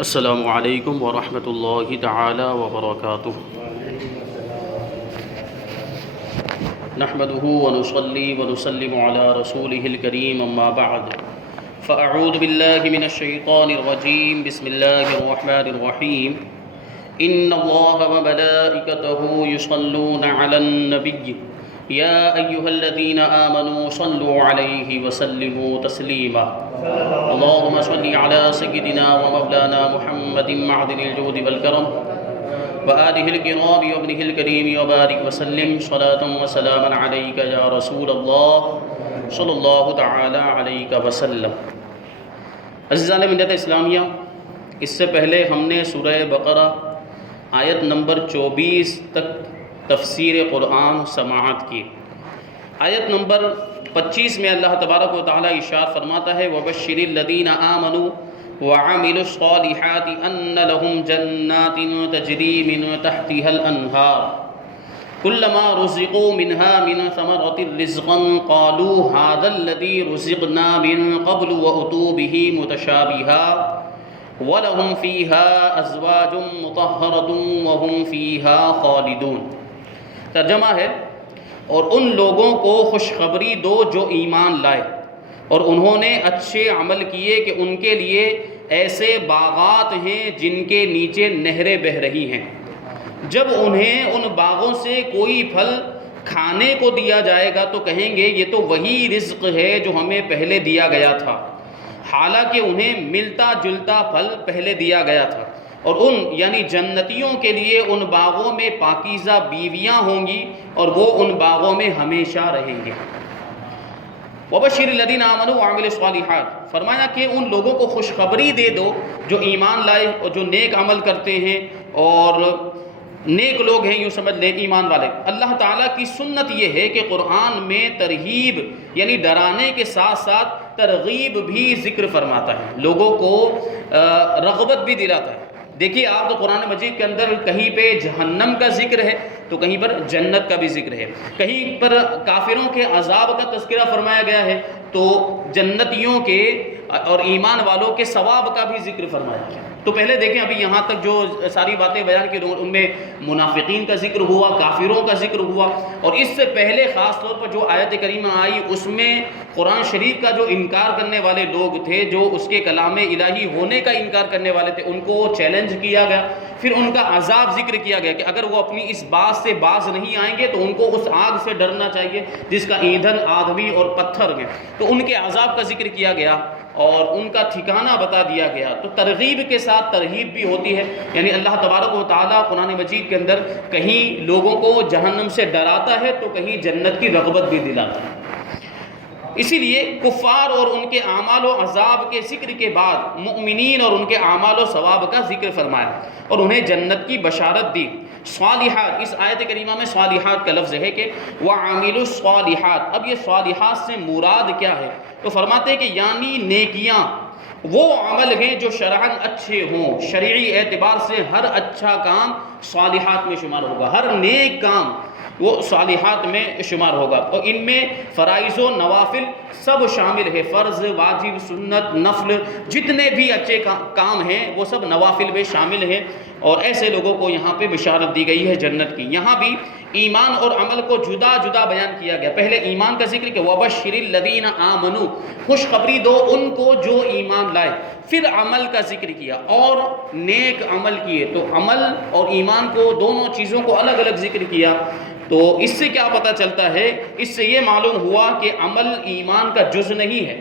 السلام علیکم ورحمۃ اللہ تعالی وبرکاتہ۔ نحمده ونصلي ونسلم على رسوله الكريم اما بعد فاعوذ بالله من الشيطان الرجيم بسم الله الرحمن الرحيم ان الله وملائكته يصلون على النبي يا ايها الذين امنوا صلوا عليه وسلموا تسليما اللهم صل على سيدنا ومولانا محمد معدن الجود والكرم وآله الكرام وابنه الكريم وبارك وسلم صلاة وسلاما عليك يا رسول الله صلی اللہ تعالی علیہ وسلم۔ عزیزان ملت اسلامیہ، اس سے پہلے ہم نے سورہ بقرہ آیت نمبر 24 تک تفسیر قرآن سماعت کی۔ آیت نمبر 25 میں اللہ تبارک و تعالی ارشاد فرماتا ہے وَبَشِّرِ الَّذِينَ آمَنُوا وَعَمِلُوا الصَّالِحَاتِ أَنَّ لَهُمْ جَنَّاتٍ تَجْرِي مِنْ تَحْتِهَا الْأَنْهَارُ كُلَّمَا رُزِقُوا مِنْهَا مِنْ ثَمَرَةٍ رِزْقًا قَالُوا هَذَا الَّذِي رُزِقْنَا مِنْ قَبْلُ وَأُتُوا بِهِ مُتَشَابِهًا وَلَهُمْ فِيهَا أَزْوَاجٌ مُطَهَّرَةٌ وَهُمْ فِيهَا خَالِدُونَ۔ ترجمہ ہے، اور ان لوگوں کو خوشخبری دو جو ایمان لائے اور انہوں نے اچھے عمل کیے کہ ان کے لیے ایسے باغات ہیں جن کے نیچے نہریں بہہ رہی ہیں۔ جب انہیں ان باغوں سے کوئی پھل کھانے کو دیا جائے گا تو کہیں گے یہ تو وہی رزق ہے جو ہمیں پہلے دیا گیا تھا، حالانکہ انہیں ملتا جلتا پھل پہلے دیا گیا تھا۔ اور ان یعنی جنتیوں کے لیے ان باغوں میں پاکیزہ بیویاں ہوں گی اور وہ ان باغوں میں ہمیشہ رہیں گے۔ وَبَشِّرِ الَّذِينَ آمَنُوا وَعَمِلُوا الصَّالِحَاتِ، فرمایا کہ ان لوگوں کو خوشخبری دے دو جو ایمان لائے اور جو نیک عمل کرتے ہیں، اور نیک لوگ ہیں یوں سمجھ لیں ایمان والے۔ اللہ تعالیٰ کی سنت یہ ہے کہ قرآن میں ترہیب یعنی ڈرانے کے ساتھ ساتھ ترغیب بھی ذکر فرماتا ہے، لوگوں کو رغبت بھی دلاتا ہے۔ دیکھیے آپ تو قرآن مجید کے اندر کہیں پہ جہنم کا ذکر ہے تو کہیں پر جنت کا بھی ذکر ہے، کہیں پر کافروں کے عذاب کا تذکرہ فرمایا گیا ہے تو جنتیوں کے اور ایمان والوں کے ثواب کا بھی ذکر فرمایا گیا۔ تو پہلے دیکھیں ابھی یہاں تک جو ساری باتیں بیان کی ان میں منافقین کا ذکر ہوا، کافروں کا ذکر ہوا، اور اس سے پہلے خاص طور پر جو آیت کریمہ آئی اس میں قرآن شریف کا جو انکار کرنے والے لوگ تھے، جو اس کے کلام الہی ہونے کا انکار کرنے والے تھے، ان کو چیلنج کیا گیا، پھر ان کا عذاب ذکر کیا گیا کہ اگر وہ اپنی اس بات سے باز نہیں آئیں گے تو ان کو اس آگ سے ڈرنا چاہیے جس کا ایندھن آدمی اور پتھر ہے، تو ان کے عذاب کا ذکر کیا گیا اور ان کا ٹھکانہ بتا دیا گیا۔ تو ترغیب کے ساتھ ترہیب بھی ہوتی ہے، یعنی اللہ تبارک و تعالیٰ قرآن مجید کے اندر کہیں لوگوں کو جہنم سے ڈراتا ہے تو کہیں جنت کی رغبت بھی دلاتا ہے۔ اسی لیے کفار اور ان کے اعمال و عذاب کے ذکر کے بعد مؤمنین اور ان کے اعمال و ثواب کا ذکر فرمایا اور انہیں جنت کی بشارت دی۔ صالحات، اس آیت کریمہ میں صالحات کا لفظ ہے کہ وَعَامِلُوا الصَّالِحَاتِ، اب یہ صالحات سے مراد کیا ہے؟ تو فرماتے ہیں کہ یعنی نیکیاں وہ عمل ہیں جو شرعاً اچھے ہوں، شرعی اعتبار سے ہر اچھا کام صالحات میں شمار ہوگا، ہر نیک کام وہ صالحات میں شمار ہوگا، اور ان میں فرائض و نوافل سب شامل ہے، فرض، واجب، سنت، نفل، جتنے بھی اچھے کام ہیں وہ سب نوافل میں شامل ہیں، اور ایسے لوگوں کو یہاں پہ بشارت دی گئی ہے جنت کی۔ یہاں بھی ایمان اور عمل کو جدا جدا بیان کیا گیا، پہلے ایمان کا ذکر کہ وَبَشِّرِ الَّذِينَ آمَنُوا، خوشخبری دو ان کو جو ایمان لائے، پھر عمل کا ذکر کیا اور نیک عمل کیے، تو عمل اور ایمان کو دونوں چیزوں کو الگ الگ ذکر کیا۔ تو اس سے کیا پتہ چلتا ہے؟ اس سے یہ معلوم ہوا کہ عمل ایمان کا جز نہیں ہے،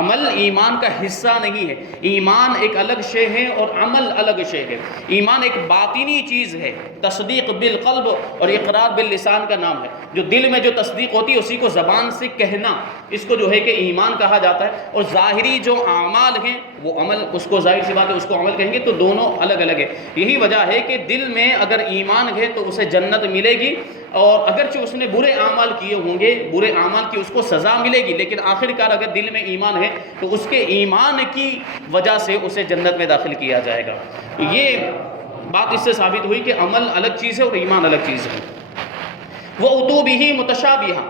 عمل ایمان کا حصہ نہیں ہے، ایمان ایک الگ شے ہے اور عمل الگ شے ہے۔ ایمان ایک باطنی چیز ہے، تصدیق بالقلب اور اقرار باللسان کا نام ہے، جو دل میں جو تصدیق ہوتی ہے اسی کو زبان سے کہنا، اس کو جو ہے کہ ایمان کہا جاتا ہے، اور ظاہری جو اعمال ہیں وہ عمل، اس کو ظاہر سی بات ہے اس کو عمل کہیں گے، تو دونوں الگ الگ ہے۔ یہی وجہ ہے کہ دل میں اگر ایمان ہے تو اسے جنت ملے گی، اور اگرچہ اس نے برے اعمال کیے ہوں گے، برے اعمال کی اس کو سزا ملے گی، لیکن آخرکار اگر دل میں ایمان ہے تو اس کے ایمان کی وجہ سے اسے جنت میں داخل کیا جائے گا۔ یہ بات اس سے ثابت ہوئی کہ عمل الگ چیز ہے اور ایمان الگ چیز ہے۔ وَأُتُوا بِهِ مُتَشَابِهًا،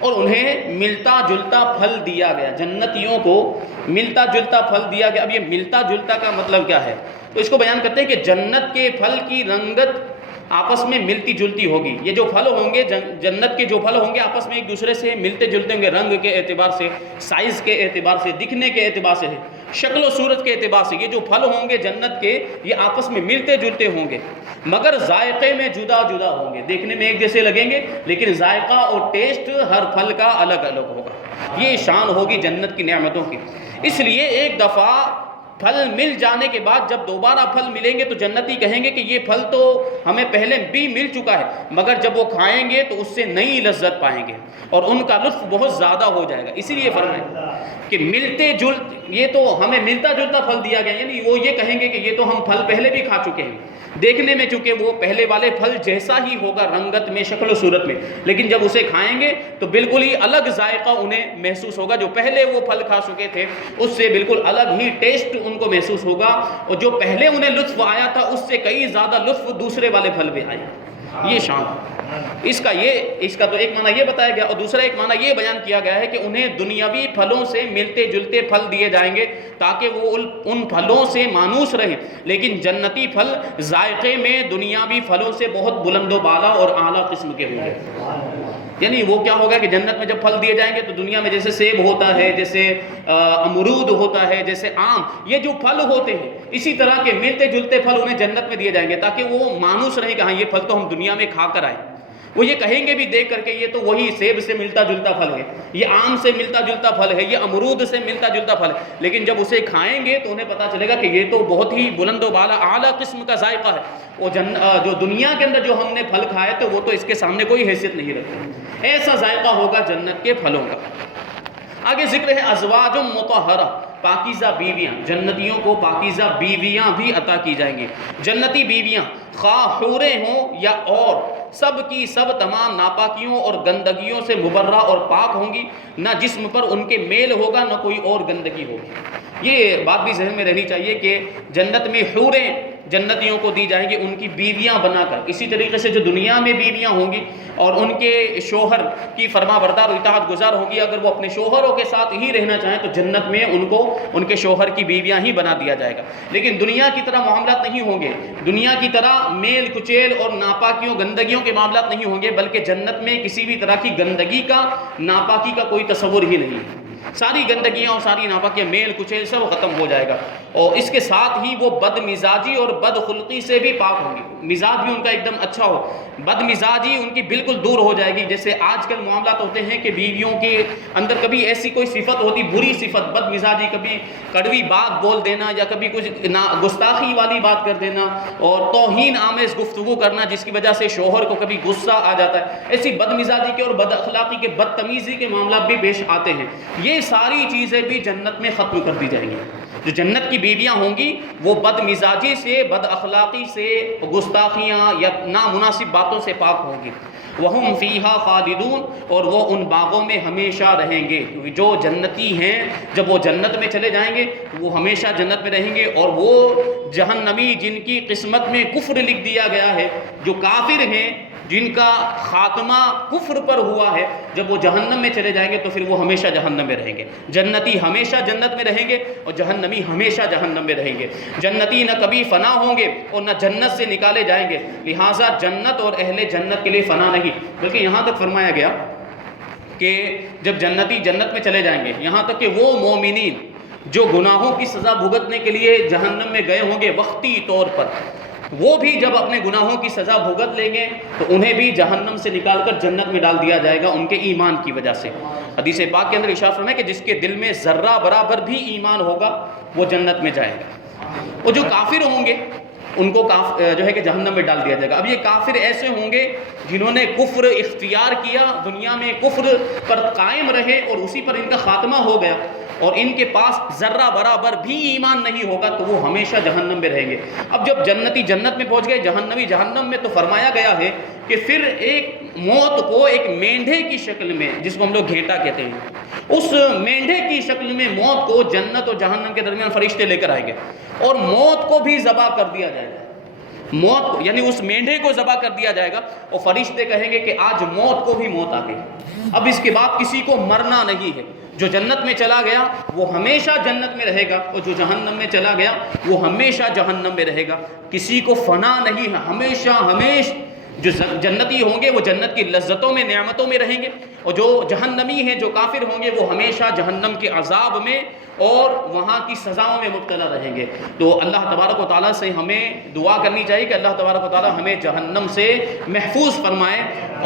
اور انہیں ملتا جلتا پھل دیا گیا، جنتیوں کو ملتا جلتا پھل دیا گیا۔ اب یہ ملتا جلتا کا مطلب کیا ہے؟ تو اس کو بیان کرتے ہیں کہ جنت کے پھل کی رنگت آپس میں ملتی جلتی ہوگی. یہ جو پھل ہوں گے جنت کے جو پھل ہوں گے آپس میں ایک دوسرے سے ملتے جلتے ہوں گے، رنگ کے اعتبار سے، سائز کے اعتبار سے، دکھنے کے اعتبار سے، شکل و صورت کے اعتبار سے. یہ جو پھل ہوں گے جنت کے یہ آپس میں ملتے جلتے ہوں گے، مگر ذائقے میں جدا جدا ہوں گے. دیکھنے میں ایک جیسے لگیں گے لیکن ذائقہ اور ٹیسٹ ہر پھل کا الگ الگ ہوگا. یہ شان ہوگی جنت کی نعمتوں کی. اس لیے ایک دفعہ پھل مل جانے کے بعد جب دوبارہ پھل ملیں گے تو جنتی کہیں گے کہ یہ پھل تو ہمیں پہلے بھی مل چکا ہے، مگر جب وہ کھائیں گے تو اس سے نئی لذت پائیں گے اور ان کا لطف بہت زیادہ ہو جائے گا. اسی لیے فرمایا کہ ملتے جلتے، یہ تو ہمیں ملتا جلتا پھل دیا گیا، یعنی وہ یہ کہیں گے کہ یہ تو ہم پھل پہلے بھی کھا چکے ہیں، دیکھنے میں چونکہ وہ پہلے والے پھل جیسا ہی ہوگا رنگت میں، شکل و صورت میں، لیکن جب اسے کھائیں گے تو بالکل ہی الگ ذائقہ انہیں محسوس ہوگا. جو پہلے وہ پھل کھا چکے تھے اس سے بالکل الگ ہی ٹیسٹ ان کو محسوس ہوگا، اور جو پہلے انہیں لطف آیا تھا اس سے کئی زیادہ لطف دوسرے والے پھل میں آئے. یہ شان اس کا تو ایک معنی یہ بتایا گیا، اور دوسرا ایک معنی یہ بیان کیا گیا ہے کہ انہیں دنیاوی پھلوں سے ملتے جلتے پھل دیے جائیں گے تاکہ وہ ان پھلوں سے مانوس رہیں، لیکن جنتی پھل ذائقے میں دنیاوی پھلوں سے بہت بلند و بالا اور اعلیٰ قسم کے ہوں گے. یعنی وہ کیا ہوگا کہ جنت میں جب پھل دیے جائیں گے تو دنیا میں جیسے سیب ہوتا ہے، جیسے امرود ہوتا ہے، جیسے آم، یہ جو پھل ہوتے ہیں اسی طرح کے ملتے جلتے پھل انہیں جنت میں دیے جائیں گے تاکہ وہ مانوس رہیں کہ ہاں یہ پھل تو ہم دنیا میں کھا کر آئے. وہ یہ کہیں گے بھی دیکھ کر کے یہ تو وہی سیب سے ملتا جلتا پھل ہے، یہ آم سے ملتا جلتا پھل ہے، یہ امرود سے ملتا جلتا پھل ہے، لیکن جب اسے کھائیں گے تو انہیں پتہ چلے گا کہ یہ تو بہت ہی بلند و بالا اعلیٰ قسم کا ذائقہ ہے. وہ جو دنیا کے اندر جو ہم نے پھل کھائے تو وہ تو اس کے سامنے کوئی حیثیت نہیں رکھتے. ایسا ذائقہ ہوگا جنت کے پھلوں کا. آگے ذکر ہے ازواج مطہرہ، پاکیزہ بیویاں. جنتیوں کو پاکیزہ بیویاں بھی عطا کی جائیں گی. جنتی بیویاں خواہ حوریں ہوں یا اور، سب کی سب تمام ناپاکیوں اور گندگیوں سے مبرہ اور پاک ہوں گی. نہ جسم پر ان کے میل ہوگا نہ کوئی اور گندگی ہوگی. یہ بات بھی ذہن میں رہنی چاہیے کہ جنت میں حوریں جنتیوں کو دی جائیں گی ان کی بیویاں بنا کر. اسی طریقے سے جو دنیا میں بیویاں ہوں گی اور ان کے شوہر کی فرما بردار و اطاعت گزار ہوں گی، اگر وہ اپنے شوہروں کے ساتھ ہی رہنا چاہیں تو جنت میں ان کو ان کے شوہر کی بیویاں ہی بنا دیا جائے گا. لیکن دنیا کی طرح معاملات نہیں ہوں گے، دنیا کی طرح میل کچیل اور ناپاکیوں گندگیوں کے معاملات نہیں ہوں گے، بلکہ جنت میں کسی بھی طرح کی گندگی کا، ناپاکی کا کوئی تصور ہی نہیں. ساری گندگیاں اور ساری ناپاکیاں، میل کچیل سب ختم ہو جائے گا. اور اس کے ساتھ ہی وہ بد مزاجی اور بد خلقی سے بھی پاک ہوں گی. مزاج بھی ان کا ایک دم اچھا ہو، بد مزاجی ان کی بالکل دور ہو جائے گی. جیسے آج کل معاملات ہوتے ہیں کہ بیویوں کے اندر کبھی ایسی کوئی صفت ہوتی، بری صفت، بد مزاجی، کبھی کڑوی بات بول دینا یا کبھی کچھ گستاخی والی بات کر دینا اور توہین آمیز گفتگو کرنا جس کی وجہ سے شوہر کو کبھی غصہ آ جاتا ہے. ایسی بد مزاجی کے اور بد اخلاقی کے، بدتمیزی کے معاملات بھی پیش آتے ہیں. یہ ساری چیزیں بھی جنت میں ختم کر دی جائیں گی. جو جنت کی بیویاں ہوں گی وہ بد مزاجی سے، بد اخلاقی سے، گستاخیاں یا نامناسب باتوں سے پاک ہوں گی. وَهُمْ فِيهَا خَالِدُونَ، اور وہ ان باغوں میں ہمیشہ رہیں گے. جو جنتی ہیں جب وہ جنت میں چلے جائیں گے وہ ہمیشہ جنت میں رہیں گے. اور وہ جہنمی جن کی قسمت میں کفر لکھ دیا گیا ہے، جو کافر ہیں، جن کا خاتمہ کفر پر ہوا ہے، جب وہ جہنم میں چلے جائیں گے تو پھر وہ ہمیشہ جہنم میں رہیں گے. جنتی ہمیشہ جنت میں رہیں گے اور جہنمی ہمیشہ جہنم میں رہیں گے. جنتی نہ کبھی فنا ہوں گے اور نہ جنت سے نکالے جائیں گے. لہٰذا جنت اور اہل جنت کے لیے فنا نہیں، بلکہ یہاں تک فرمایا گیا کہ جب جنتی جنت میں چلے جائیں گے، یہاں تک کہ وہ مومنین جو گناہوں کی سزا بھگتنے کے لیے جہنم میں گئے ہوں گے وقتی طور پر، وہ بھی جب اپنے گناہوں کی سزا بھگت لیں گے تو انہیں بھی جہنم سے نکال کر جنت میں ڈال دیا جائے گا ان کے ایمان کی وجہ سے. حدیث پاک کے اندر ارشاد فرمایا کہ جس کے دل میں ذرہ برابر بھی ایمان ہوگا وہ جنت میں جائے گا. وہ جو کافر ہوں گے ان کو جو ہے کہ جہنم میں ڈال دیا جائے گا. اب یہ کافر ایسے ہوں گے جنہوں نے کفر اختیار کیا، دنیا میں کفر پر قائم رہے اور اسی پر ان کا خاتمہ ہو گیا، اور ان کے پاس ذرہ برابر بھی ایمان نہیں ہوگا تو وہ ہمیشہ جہنم میں رہیں گے. اب جب جنتی جنت میں پہنچ گئے، جہنمی جہنم میں، تو فرمایا گیا ہے کہ پھر ایک موت کو ایک مینڈھے کی شکل میں، جس کو ہم لوگ گھیٹا کہتے ہیں، اس مینڈھے کی شکل میں موت کو جنت اور جہنم کے درمیان فرشتے لے کر آئیں گے اور موت کو بھی ذبح کر دیا جائے گا. موت کو یعنی اس مینڈھے کو ذبح کر دیا جائے گا اور فرشتے کہیں گے کہ آج موت کو بھی موت آ گئی، اب اس کے بعد کسی کو مرنا نہیں ہے. جو جنت میں چلا گیا وہ ہمیشہ جنت میں رہے گا، اور جو جہنم میں چلا گیا وہ ہمیشہ جہنم میں رہے گا۔ کسی کو فنا نہیں ہے، ہمیشہ جو جنتی ہوں گے وہ جنت کی لذتوں میں، نعمتوں میں رہیں گے، اور جو جہنمی ہیں، جو کافر ہوں گے، وہ ہمیشہ جہنم کے عذاب میں اور وہاں کی سزاؤں میں مبتلا رہیں گے۔ تو اللہ تبارک و تعالیٰ سے ہمیں دعا کرنی چاہیے کہ اللہ تبارک و تعالیٰ ہمیں جہنم سے محفوظ فرمائے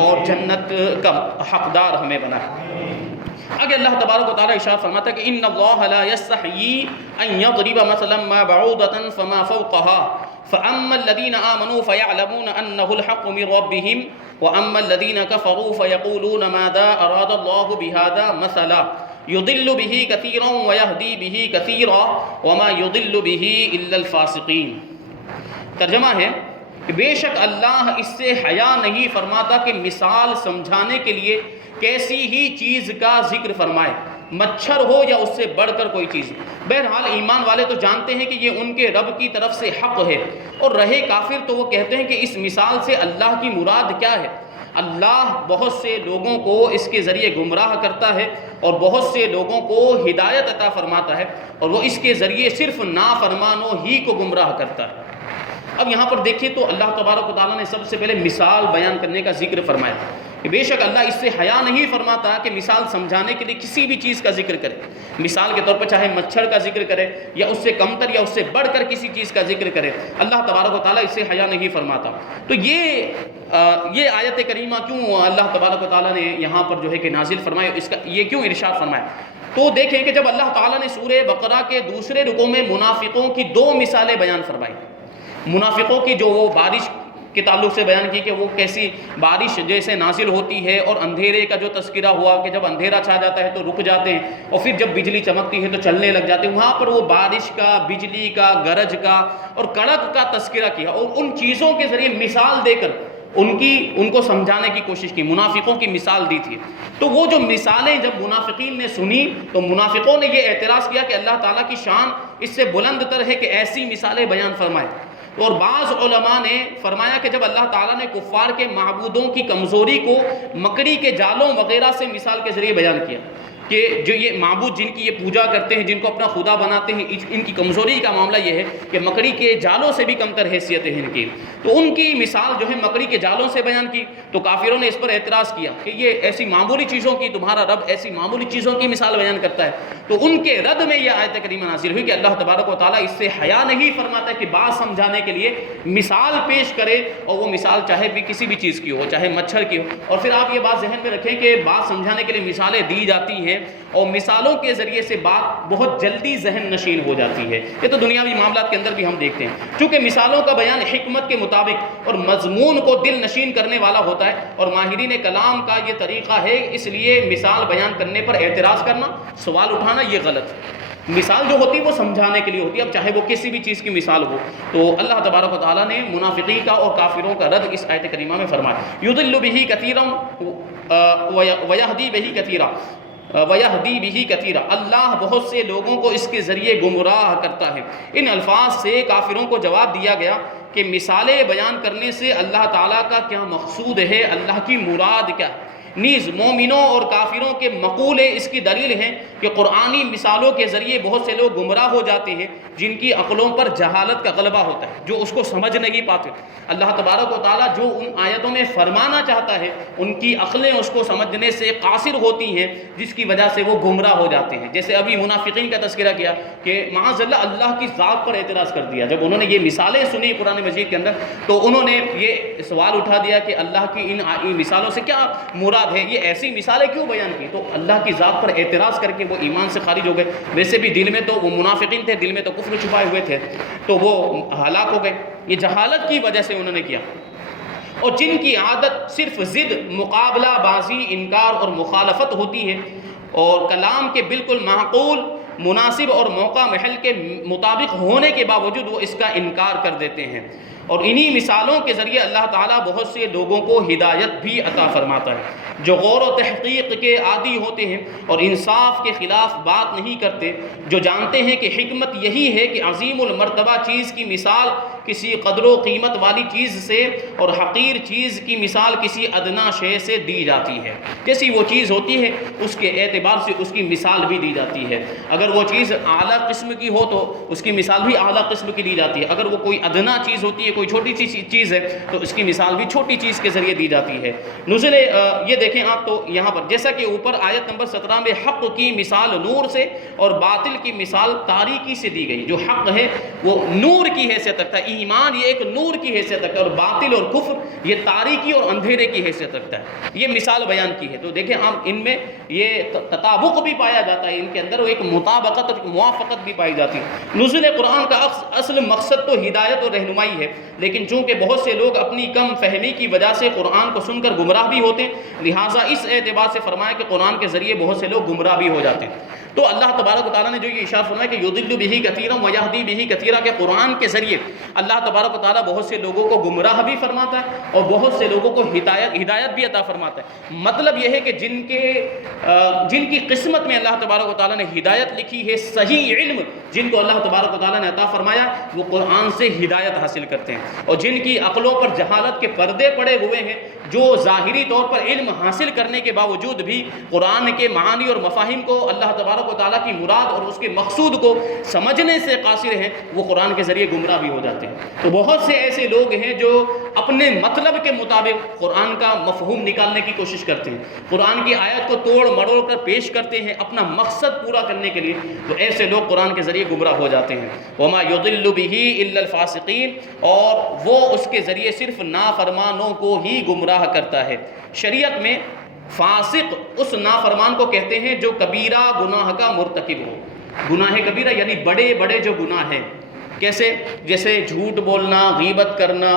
اور جنت کا حقدار ہمیں بنائے۔ آگے اللہ تبارک و تعالیٰ ارشاد فرماتا ہے کہ ان اللہ لا یستحیی ان یضرب مثلا ما بعوضۃ فما فوقها فاما الذین آمنوا فیعلمون انہ الحق من ربهم واما الذین کفروا فیقولون ماذا اراد اللہ بہذا مثلا یضل به کثیرا ویہدی به کثیرا وما یضل به الا الفاسقین۔ ترجمہ ہے کہ بے شک اللہ اس سے حیا نہیں فرماتا کہ مثال سمجھانے کے لیے کیسی ہی چیز کا ذکر فرمائے، مچھر ہو یا اس سے بڑھ کر کوئی چیز۔ بہرحال ایمان والے تو جانتے ہیں کہ یہ ان کے رب کی طرف سے حق ہے، اور رہے کافر تو وہ کہتے ہیں کہ اس مثال سے اللہ کی مراد کیا ہے۔ اللہ بہت سے لوگوں کو اس کے ذریعے گمراہ کرتا ہے اور بہت سے لوگوں کو ہدایت عطا فرماتا ہے، اور وہ اس کے ذریعے صرف نافرمانوں ہی کو گمراہ کرتا ہے۔ اب یہاں پر دیکھیے تو اللہ تبارک و تعالیٰ نے سب سے پہلے مثال بیان کرنے کا ذکر فرمایا کہ بے شک اللہ اس سے حیا نہیں فرماتا کہ مثال سمجھانے کے لیے کسی بھی چیز کا ذکر کرے، مثال کے طور پر چاہے مچھر کا ذکر کرے یا اس سے کمتر یا اس سے بڑھ کر کسی چیز کا ذکر کرے، اللہ تبارک و تعالیٰ اس سے حیا نہیں فرماتا۔ تو یہ آیت کریمہ کیوں اللہ تبارک و تعالیٰ نے یہاں پر جو ہے کہ نازل فرمایا، اس کا یہ کیوں ارشاد فرمایا؟ تو دیکھیں کہ جب اللہ تعالیٰ نے سورہ بقرہ کے دوسرے رکوع میں منافقوں کی دو مثالیں بیان فرمائی، منافقوں کی جو وہ بارش کے تعلق سے بیان کی کہ وہ کیسی بارش جیسے نازل ہوتی ہے، اور اندھیرے کا جو تذکرہ ہوا کہ جب اندھیرا چھا جاتا ہے تو رک جاتے ہیں، اور پھر جب بجلی چمکتی ہے تو چلنے لگ جاتے ہیں۔ وہاں پر وہ بارش کا، بجلی کا، گرج کا اور کڑک کا تذکرہ کیا، اور ان چیزوں کے ذریعے مثال دے کر ان کو سمجھانے کی کوشش کی، منافقوں کی مثال دی تھی۔ تو وہ جو مثالیں جب منافقین نے سنی تو منافقوں نے یہ اعتراض کیا کہ اللہ تعالیٰ کی شان اس سے بلند تر ہے کہ ایسی مثالیں بیان فرمائے۔ اور بعض علماء نے فرمایا کہ جب اللہ تعالیٰ نے کفار کے معبودوں کی کمزوری کو مکڑی کے جالوں وغیرہ سے مثال کے ذریعے بیان کیا کہ جو یہ معبود جن کی یہ پوجا کرتے ہیں، جن کو اپنا خدا بناتے ہیں، ان کی کمزوری کا معاملہ یہ ہے کہ مکڑی کے جالوں سے بھی کمتر حیثیت ہے ان کی، تو ان کی مثال جو ہے مکڑی کے جالوں سے بیان کی۔ تو کافروں نے اس پر اعتراض کیا کہ یہ ایسی معمولی چیزوں کی، تمہارا رب ایسی معمولی چیزوں کی مثال بیان کرتا ہے۔ تو ان کے رد میں یہ آیت کریمہ نازل ہوئی کہ اللہ تبارک و تعالیٰ اس سے حیا نہیں فرماتا کہ بات سمجھانے کے لیے مثال پیش کرے، اور وہ مثال چاہے بھی کسی بھی چیز کی ہو، چاہے مچھر کی ہو۔ اور پھر آپ یہ بات ذہن میں رکھیں کہ بات سمجھانے کے لیے مثالیں دی جاتی ہیں، اور مثالوں کے ذریعے سے بات بہت جلدی ذہن نشین ہو جاتی ہے۔ یہ تو دنیاوی معاملات کے اندر بھی ہم دیکھتے ہیں، چونکہ مثالوں کا بیان حکمت کے مطابق اور مضمون کو دل نشین کرنے والا ہوتا ہے، اور ماہرین کلام کا یہ طریقہ ہے، اس لیے مثال بیان کرنے پر اعتراض کرنا، سوال اٹھانا یہ غلط ہے۔ مثال جو ہوتی ہے وہ سمجھانے کے لیے ہوتی ہے، اب چاہے وہ کسی بھی چیز کی مثال ہو۔ تو اللہ تبارک و تعالیٰ نے منافقین کا اور کافروں کا رد اس آیت کریمہ میں فرمایا، یضل بہ کثیرا ویہدی بہ کثیرا وَيَهْدِي بِهِ كَثِيرًا، اللہ بہت سے لوگوں کو اس کے ذریعے گمراہ کرتا ہے۔ ان الفاظ سے کافروں کو جواب دیا گیا کہ مثالیں بیان کرنے سے اللہ تعالیٰ کا کیا مقصود ہے، اللہ کی مراد کیا ہے۔ نیز مومنوں اور کافروں کے مقولے اس کی دلیل ہیں کہ قرآنی مثالوں کے ذریعے بہت سے لوگ گمراہ ہو جاتے ہیں جن کی عقلوں پر جہالت کا غلبہ ہوتا ہے، جو اس کو سمجھ نہیں پاتے۔ اللہ تبارک و تعالیٰ جو ان آیتوں میں فرمانا چاہتا ہے ان کی عقلیں اس کو سمجھنے سے قاصر ہوتی ہیں، جس کی وجہ سے وہ گمراہ ہو جاتے ہیں۔ جیسے ابھی منافقین کا تذکرہ کیا کہ معاذ اللہ کی ذات پر اعتراض کر دیا، جب انہوں نے یہ مثالیں سنی قرآن مجید کے اندر تو انہوں نے یہ سوال اٹھا دیا کہ اللہ کی ان مثالوں سے کیا مراد ہے، یہ ایسی مثالیں کیوں بیان کی؟ تو اللہ کی ذات پر اعتراض کر کے وہ ایمان سے خارج ہو گئے۔ ویسے بھی دل میں تو وہ منافقین تھے، دل میں تو کفر چھپائے ہوئے تھے، تو وہ ہلاک ہو گئے۔ یہ جہالت کی وجہ سے انہوں نے کیا، اور جن کی عادت صرف ضد، مقابلہ بازی، انکار اور مخالفت ہوتی ہے، اور کلام کے بالکل معقول، مناسب اور موقع محل کے مطابق ہونے کے باوجود وہ اس کا انکار کر دیتے ہیں۔ اور انہی مثالوں کے ذریعے اللہ تعالیٰ بہت سے لوگوں کو ہدایت بھی عطا فرماتا ہے جو غور و تحقیق کے عادی ہوتے ہیں اور انصاف کے خلاف بات نہیں کرتے، جو جانتے ہیں کہ حکمت یہی ہے کہ عظیم المرتبہ چیز کی مثال کسی قدر و قیمت والی چیز سے اور حقیر چیز کی مثال کسی ادنا شے سے دی جاتی ہے. جیسی وہ چیز ہوتی ہے اس کے اعتبار سے اس کی مثال بھی دی جاتی ہے. اگر وہ چیز اعلیٰ قسم کی ہو تو اس کی مثال بھی اعلیٰ قسم کی دی جاتی ہے. اگر وہ کوئی ادنا چیز ہوتی ہے، کوئی چھوٹی سی چیز ہے، تو اس کی مثال بھی چھوٹی چیز کے ذریعے دی جاتی ہے. نزول یہ دیکھیں آپ تو یہاں پر جیسا کہ اوپر آیت نمبر 17 میں حق کی مثال نور سے اور باطل کی مثال تاریکی سے دی گئی. جو حق ہے وہ نور کی حیثیت رکھتا ہے، ایمان یہ ایک نور کی حیثیت رکھتا ہے، اور باطل اور کفر یہ تاریکی اور اندھیرے کی حیثیت رکھتا ہے. یہ مثال بیان کی ہے. تو دیکھیں ہم ان میں یہ تطابق بھی پایا جاتا ہے، ان کے اندر ایک مطابقت اور موافقت بھی پائی جاتی ہے. نزول قرآن کا اصل مقصد تو ہدایت اور رہنمائی ہے، لیکن چونکہ بہت سے لوگ اپنی کم فہمی کی وجہ سے قرآن کو سن کر گمراہ بھی ہوتے ہیں، لہٰذا اس اعتبار سے فرمایا کہ قرآن کے ذریعے بہت سے لوگ گمراہ بھی ہو جاتے ہیں. تو اللہ تبارک و تعالیٰ نے جو یہ ارشاد فرمایا کہ یضل بہ کثیرا ویہدی بہ کثیرا، کہ قرآن کے ذریعے اللہ تبارک و تعالیٰ بہت سے لوگوں کو گمراہ بھی فرماتا ہے اور بہت سے لوگوں کو ہدایت بھی عطا فرماتا ہے. مطلب یہ ہے کہ جن کی قسمت میں اللہ تبارک و تعالیٰ نے ہدایت لکھی ہے، صحیح علم جن کو اللہ تبارک و تعالیٰ نے عطا فرمایا، وہ قرآن سے ہدایت حاصل کرتے ہیں. اور جن کی عقلوں پر جہالت کے پردے پڑے ہوئے ہیں، جو ظاہری طور پر علم حاصل کرنے کے باوجود بھی قرآن کے معانی اور مفاہیم کو، اللہ تبارک و تعالیٰ کی مراد اور اس کے مقصود کو سمجھنے سے قاصر ہیں، وہ قرآن کے ذریعے گمراہ بھی ہو جاتے ہیں. تو بہت سے ایسے لوگ ہیں جو اپنے مطلب کے مطابق قرآن کا مفہوم نکالنے کی کوشش کرتے ہیں، قرآن کی آیت کو توڑ مڑوڑ کر پیش کرتے ہیں اپنا مقصد پورا کرنے کے لیے. تو ایسے لوگ قرآن کے ذریعے گمراہ ہو جاتے ہیں. وما یضل بہ الا الفاسقین، اور وہ اس کے ذریعے صرف نافرمانوں کو ہی گمراہ کرتا ہے. شریعت میں فاسق اس نافرمان کو کہتے ہیں جو کبیرہ گناہ کا مرتکب ہو. گناہ کبیرہ یعنی بڑے بڑے جو گناہ ہیں، کیسے؟ جیسے جھوٹ بولنا، غیبت کرنا،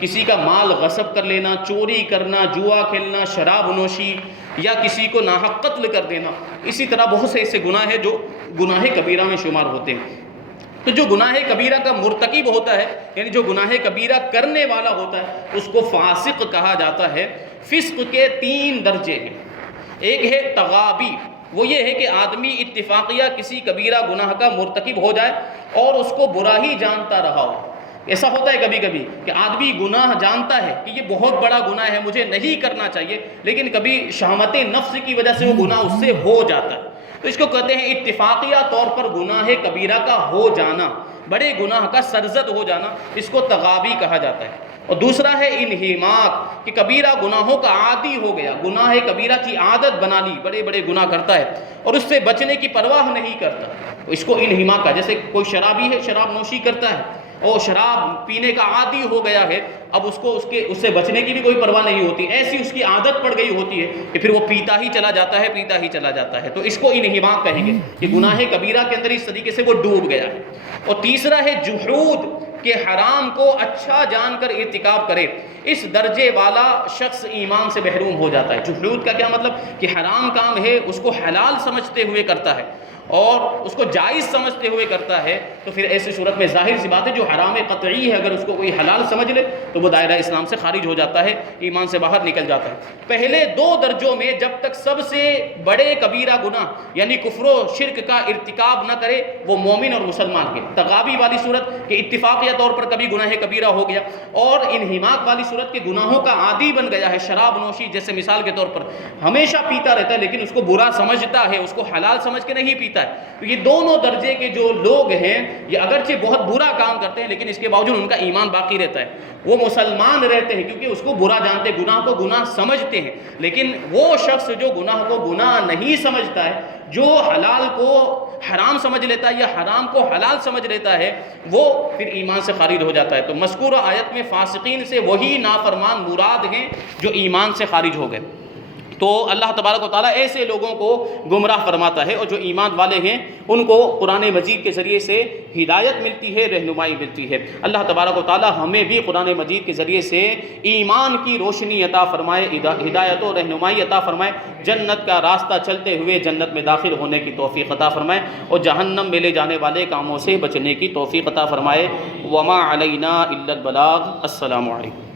کسی کا مال غصب کر لینا، چوری کرنا، جوا کھیلنا، شراب نوشی، یا کسی کو ناحق قتل کر دینا. اسی طرح بہت سے ایسے گناہ ہیں جو گناہ کبیرہ میں شمار ہوتے ہیں. تو جو گناہ کبیرہ کا مرتکب ہوتا ہے، یعنی جو گناہ کبیرہ کرنے والا ہوتا ہے، اس کو فاسق کہا جاتا ہے. فسق کے 3 درجے ہیں. ایک ہے تغابی، وہ یہ ہے کہ آدمی اتفاقیہ کسی کبیرہ گناہ کا مرتکب ہو جائے اور اس کو برا ہی جانتا رہا ہو. ایسا ہوتا ہے کبھی کبھی کہ آدمی گناہ جانتا ہے کہ یہ بہت بڑا گناہ ہے، مجھے نہیں کرنا چاہیے، لیکن کبھی شہوت نفس کی وجہ سے وہ گناہ اس سے ہو جاتا ہے. تو اس کو کہتے ہیں اتفاقیہ طور پر گناہ کبیرہ کا ہو جانا، بڑے گناہ کا سرزد ہو جانا، اس کو تغابی کہا جاتا ہے. اور دوسرا ہے انہماک، کہ کبیرہ گناہوں کا عادی ہو گیا، گناہ کبیرہ کی عادت بنا لی، بڑے بڑے گناہ کرتا ہے اور اس سے بچنے کی پرواہ نہیں کرتا. اس کو انہماک کا، جیسے کوئی شرابی ہے، شراب نوشی کرتا ہے اور شراب پینے کا عادی ہو گیا ہے، اب اس کو اس سے بچنے کی بھی کوئی پرواہ نہیں ہوتی، ایسی اس کی عادت پڑ گئی ہوتی ہے کہ پھر وہ پیتا ہی چلا جاتا ہے، پیتا ہی چلا جاتا ہے. تو اس کو انہماک کہیں گے کہ گناہ کبیرہ کے اندر اس طریقے سے وہ ڈوب گیا ہے. اور تیسرا ہے جحود، کہ حرام کو اچھا جان کر ارتکاب کرے. اس درجے والا شخص ایمان سے محروم ہو جاتا ہے. جحود کا کیا مطلب؟ کہ حرام کام ہے اس کو حلال سمجھتے ہوئے کرتا ہے اور اس کو جائز سمجھتے ہوئے کرتا ہے. تو پھر ایسی صورت میں ظاہر سی بات ہے جو حرام قطعی ہے، اگر اس کو کوئی حلال سمجھ لے تو وہ دائرہ اسلام سے خارج ہو جاتا ہے، ایمان سے باہر نکل جاتا ہے. پہلے 2 درجوں میں جب تک سب سے بڑے کبیرہ گناہ یعنی کفر و شرک کا ارتکاب نہ کرے وہ مومن اور مسلمان ہے. تغابی والی صورت کہ اتفاقیہ طور پر کبھی گناہ کبیرہ ہو گیا، اور انہماک والی صورت کہ گناہوں کا عادی بن گیا ہے، شراب نوشی جیسے مثال کے طور پر ہمیشہ پیتا رہتا ہے لیکن اس کو برا سمجھتا ہے، اس کو حلال سمجھ کے نہیں پیتا ہے. تو یہ دونوں درجے کے جو لوگ ہیں یہ اگرچہ بہت برا کام کرتے ہیں لیکن اس کے باوجود ان کا ایمان باقی رہتا ہے، وہ مسلمان رہتے ہیں کیونکہ اس کو برا جانتے، گناہ کو گناہ سمجھتے ہیں. لیکن وہ شخص جو گناہ کو گناہ نہیں سمجھتا ہے، جو حلال کو حرام سمجھ لیتا ہے یا حرام کو حلال سمجھ لیتا ہے، وہ پھر ایمان سے خارج ہو جاتا ہے. تو مذکورہ آیت میں فاسقین سے وہی نافرمان مراد ہیں جو ایمان سے خارج ہو گئے. تو اللہ تبارک و تعالیٰ ایسے لوگوں کو گمراہ فرماتا ہے، اور جو ایمان والے ہیں ان کو قرآن مجید کے ذریعے سے ہدایت ملتی ہے، رہنمائی ملتی ہے. اللہ تبارک و تعالیٰ ہمیں بھی قرآن مجید کے ذریعے سے ایمان کی روشنی عطا فرمائے، ہدایت و رہنمائی عطا فرمائے، جنت کا راستہ چلتے ہوئے جنت میں داخل ہونے کی توفیق عطا فرمائے، اور جہنم میں لے جانے والے کاموں سے بچنے کی توفیق عطا فرمائے. وما علینا الا البلاغ. السلام علیکم.